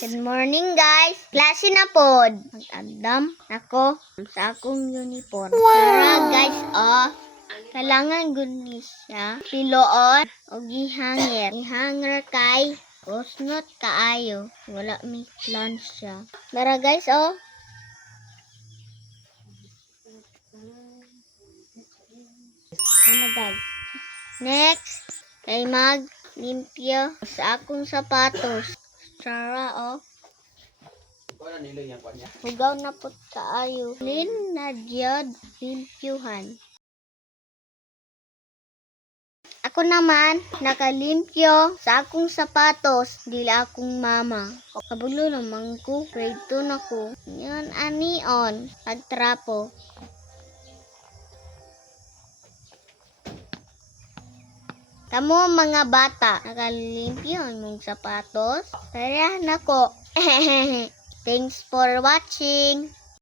Good morning guys. Klase na pod. Mag-andam ako sa akong uniform. Tara guys, kailangan gud ni siya piloon o gihanger. Gihanger kay kusnot kaayo. Wala mi lunch siya. Tara guys, Ano guys? Next, kay limpyo sa akong sapatos. Tara, hugaw na po kaayo. Clean na diyod, limpyuhan. Ako naman, nakalimpyo sa akong sapatos, dila akong mama. Kabulo naman ko, grade 2 na ko. Yun, anion, pagtrapo. Tamo mga bata, nakalimpyo ang mong sapatos. Tara na ko. Thanks for watching.